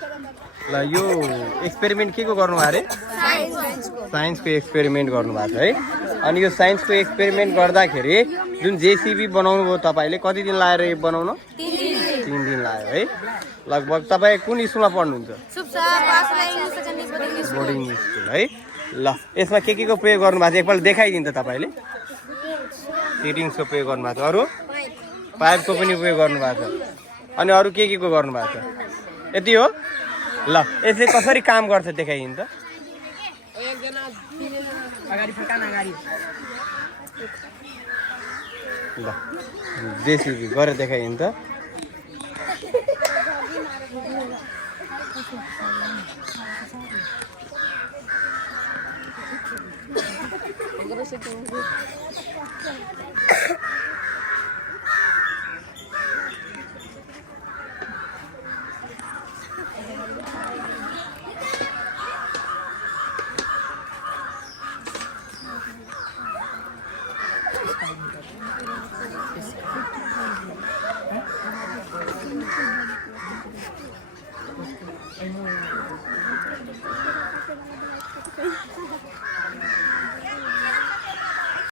ल यो एक्सपेरिमेन्ट के को गर्नुभयो अरे साइन्सको एक्सपेरिमेन्ट गर्नुभएको छ है अनि यो साइन्सको एक्सपेरिमेन्ट गर्दाखेरि जुन जेसीबी बनाउनु भयो तपाईँले कति दिन लाग्यो यो बनाउन 3 दिन लाग्यो है लगभग तपाईँ कुन स्कुलमा पढ्नुहुन्छ बोर्डिङ स्कुल है ल यसमा के को प्रयोग गर्नुभएको छ एकपल्ट देखाइदिनु त तपाईँले फिटिङ्सको प्रयोग गर्नुभएको छ अरू पाइपको पनि उपयोग गर्नुभएको छ अनि अरू के को गर्नुभएको छ यति हो ल यसले कसरी काम गर्छ देखाइदिनु त ल जेसीबी गरेर देखाइदिनु त